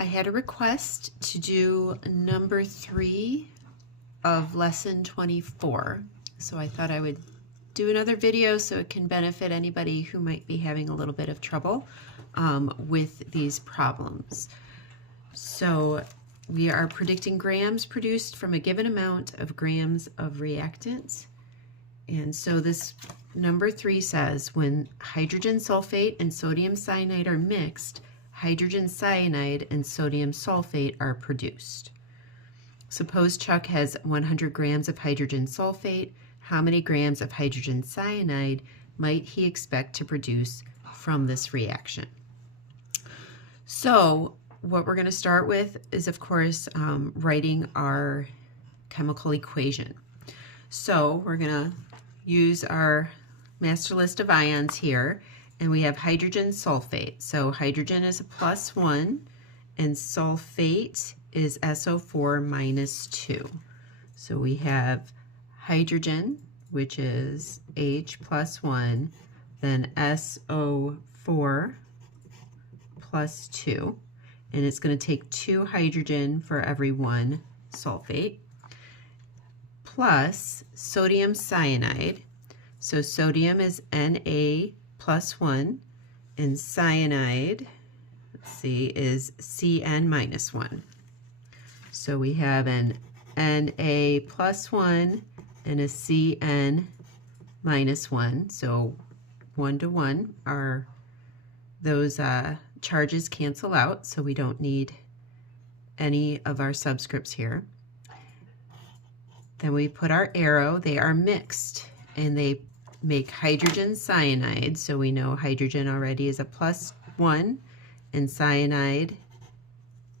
I had a request to do number 3 of lesson 24. So I thought I would do another video so it can benefit anybody who might be having a little bit of trouble with these problems. So we are predicting grams produced from a given amount of grams of reactant. And so this number 3 says when hydrogen sulfate and sodium cyanide are mixed, hydrogen cyanide and sodium sulfate are produced. Suppose Chuck has 100 grams of hydrogen sulfate. How many grams of hydrogen cyanide might he expect to produce from this reaction? So what we're going to start with is, of course, writing our chemical equation. So we're going to use our master list of ions here, and we have hydrogen sulfate. So hydrogen is a +1, and sulfate is SO4 -2. So we have hydrogen, which is H +1, then SO4 +2, and it's going to take 2 hydrogen for every 1 sulfate, plus sodium cyanide. So sodium is Na +1, and cyanide, let's see, is Cn -1. So we have an Na +1 and a Cn -1. So 1 to 1 are those charges cancel out, so we don't need any of our subscripts here. Then we put our arrow. They are mixed, and they make hydrogen cyanide. So we know hydrogen already is a +1, and cyanide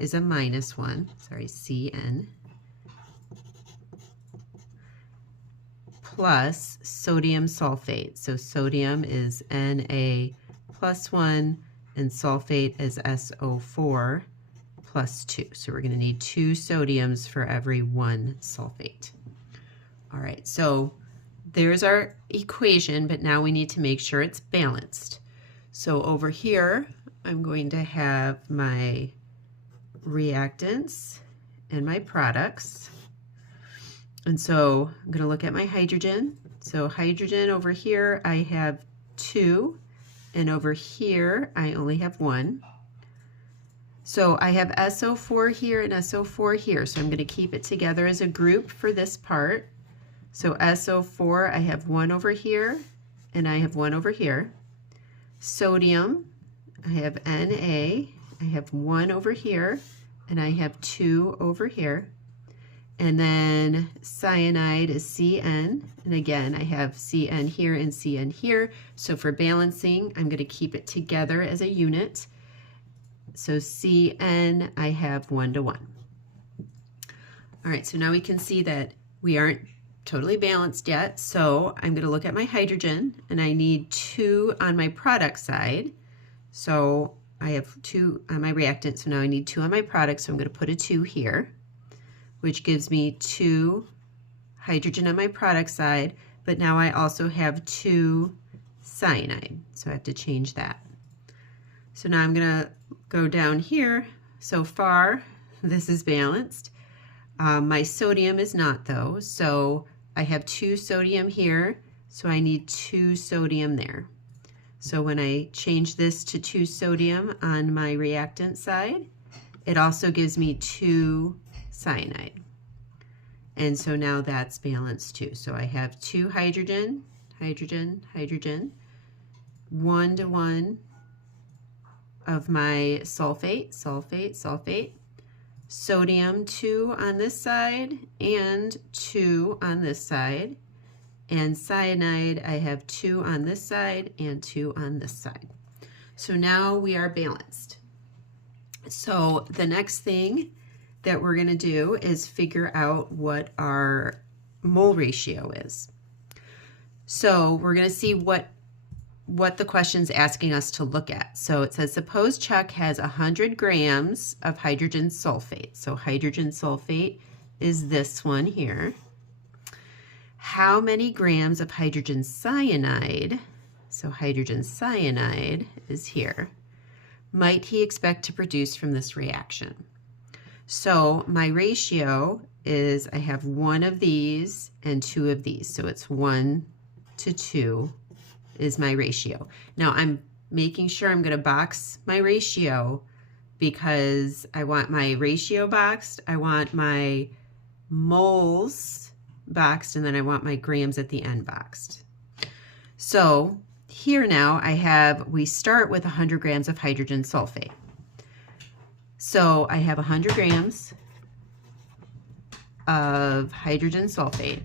is a -1. Sorry, Cn. Plus sodium sulfate. So sodium is Na +1, and sulfate is SO4 +2. So we're going to need 2 sodiums for every 1 sulfate. All right, so there's our equation, but now we need to make sure it's balanced. So over here, I'm going to have my reactants and my products. And so I'm going to look at my hydrogen. So hydrogen over here, I have 2, and over here, I only have 1. So I have SO4 here and SO4 here, so I'm going to keep it together as a group for this part. So SO4, I have 1 over here, and I have 1 over here. Sodium, I have Na, I have 1 over here, and I have 2 over here. And then cyanide is Cn, and again, I have Cn here and Cn here. So for balancing, I'm going to keep it together as a unit. So Cn, I have 1 to 1. All right, so now we can see that we aren't totally balanced yet. So I'm going to look at my hydrogen, and I need 2 on my product side. So I have 2 on my reactant, so now I need 2 on my product, so I'm going to put a 2 here, which gives me 2 hydrogen on my product side, but now I also have 2 cyanide, so I have to change that. So now I'm going to go down here. So far, this is balanced. My sodium is not, though, so I have 2 sodium here, so I need 2 sodium there. So when I change this to 2 sodium on my reactant side, it also gives me 2 cyanide. And so now that's balanced too. So I have 2 hydrogen, hydrogen, hydrogen, 1 to 1 of my sulfate, sulfate, sulfate, sodium 2 on this side and 2 on this side, and cyanide I have 2 on this side and 2 on this side. So now we are balanced. So the next thing that we're going to do is figure out what our mole ratio is. So we're going to see what the question's asking us to look at. So it says, suppose Chuck has 100 grams of hydrogen sulfate. So hydrogen sulfate is this one here. How many grams of hydrogen cyanide, so hydrogen cyanide is here, might he expect to produce from this reaction? So my ratio is I have 1 of these and 2 of these. So it's 1 to 2 is my ratio. Now I'm making sure I'm going to box my ratio because I want my ratio boxed, I want my moles boxed, and then I want my grams at the end boxed. So here now we start with 100 grams of hydrogen sulfate. So I have 100 grams of hydrogen sulfate.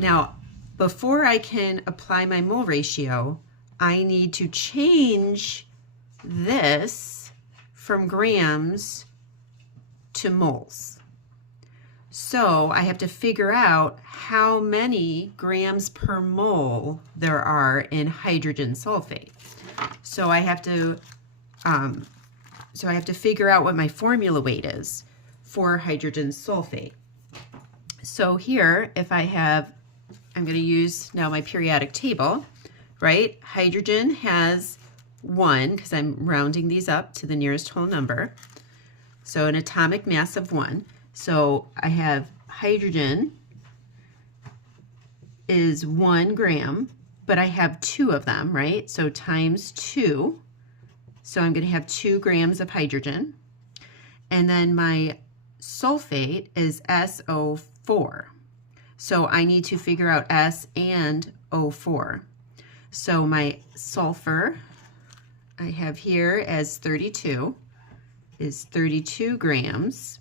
Now, before I can apply my mole ratio, I need to change this from grams to moles. So I have to figure out how many grams per mole there are in hydrogen sulfate. So I have to figure out what my formula weight is for hydrogen sulfate. So here, if I'm going to use now my periodic table, right? Hydrogen has 1, because I'm rounding these up to the nearest whole number. So an atomic mass of 1. So I have hydrogen is 1 gram, but I have 2 of them, right? So times 2. So I'm going to have 2 grams of hydrogen. And then my sulfate is SO4. So I need to figure out S and O4. So my sulfur I have here as 32 is 32 grams.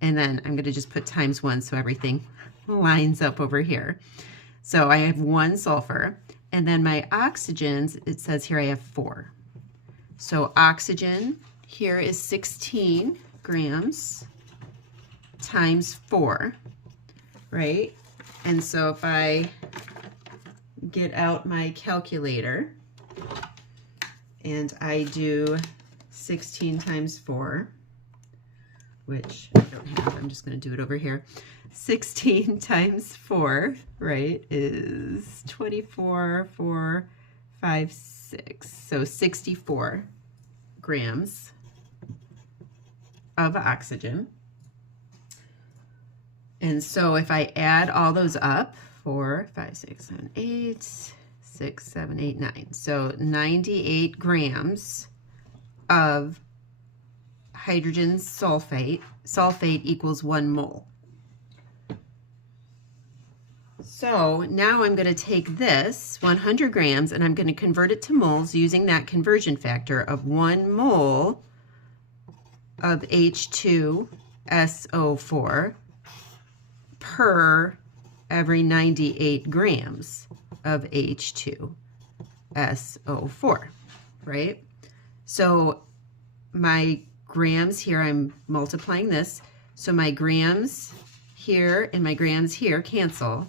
And then I'm going to just put times 1 so everything lines up over here. So I have 1 sulfur. And then my oxygens, it says here I have 4. So oxygen here is 16 grams times 4. Right? And so if I get out my calculator and I do 16 times 4, which I don't have, I'm just going to do it over here. 16 times 4, right, is 24, 4, 5, 6. So 64 grams of oxygen. And so if I add all those up, 4, 5, 6, 7, 8, 6, 7, 8, 9. So 98 grams of hydrogen sulfate. Sulfate equals 1 mole. So now I'm going to take this 100 grams and I'm going to convert it to moles using that conversion factor of 1 mole of H2SO4 per every 98 grams of H2SO4, right? So my grams here, I'm multiplying this. So my grams here and my grams here cancel,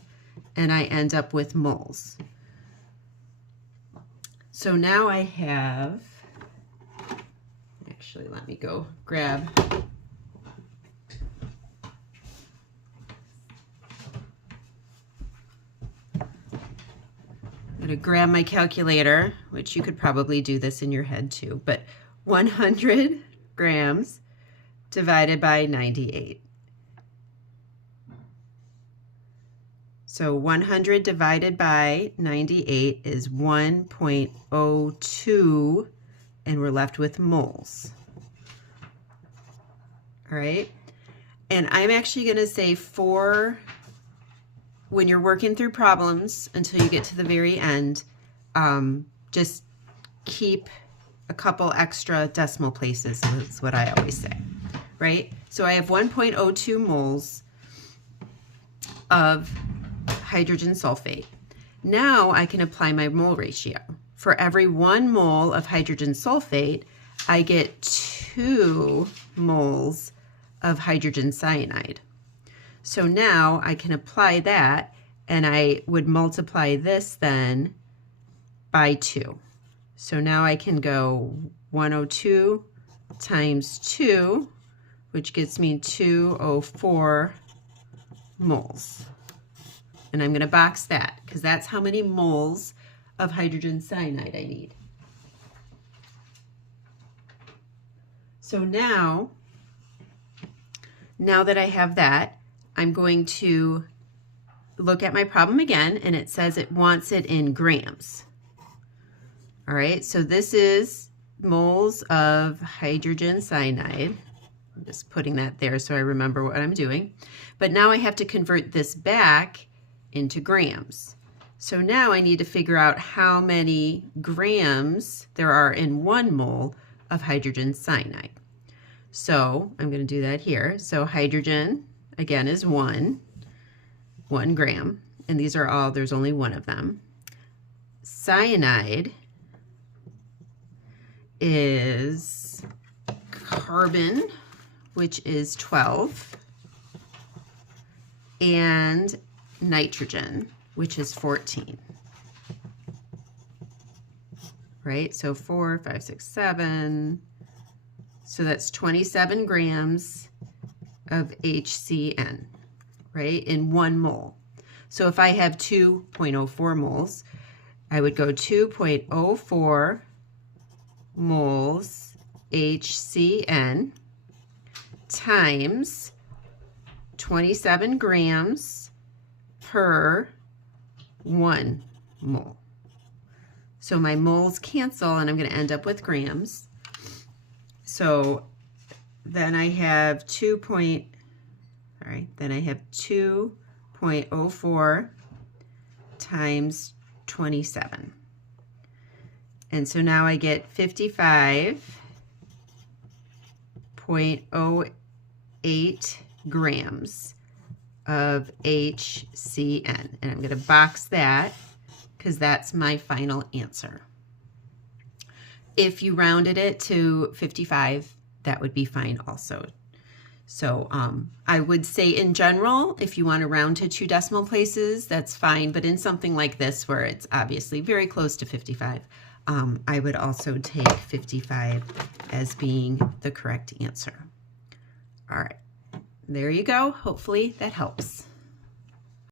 and I end up with moles. So now I have, actually let me go grab I'm going to grab my calculator, which you could probably do this in your head too, but 100 grams divided by 98. So 100 divided by 98 is 1.02, and we're left with moles. All right, and I'm actually going to say when you're working through problems until you get to the very end, just keep a couple extra decimal places. That's what I always say, right? So I have 1.02 moles of hydrogen sulfate. Now I can apply my mole ratio. For every 1 mole of hydrogen sulfate, I get 2 moles of hydrogen cyanide. So now I can apply that, and I would multiply this then by 2. So now I can go 102 times 2, which gets me 204 moles. And I'm going to box that because that's how many moles of hydrogen cyanide I need. So now that I have that, I'm going to look at my problem again, and it says it wants it in grams. All right, so this is moles of hydrogen cyanide. I'm just putting that there so I remember what I'm doing. But now I have to convert this back into grams. So now I need to figure out how many grams there are in 1 mole of hydrogen cyanide. So I'm going to do that here. So hydrogen, again, is 1 gram. And these are all, there's only 1 of them. Cyanide is carbon, which is 12, and nitrogen, which is 14. Right? So 4, 5, 6, 7. So that's 27 grams of HCN, right, in 1 mole. So if I have 2.04 moles, I would go 2.04 moles HCN times 27 grams per 1 mole. So my moles cancel and I'm going to end up with grams. So then I have 2.04 times 27. And so now I get 55.08 grams of HCN. And I'm going to box that because that's my final answer. If you rounded it to 55, that would be fine also. So I would say in general, if you want to round to 2 decimal places, that's fine. But in something like this, where it's obviously very close to 55, I would also take 55 as being the correct answer. All right, there you go. Hopefully that helps.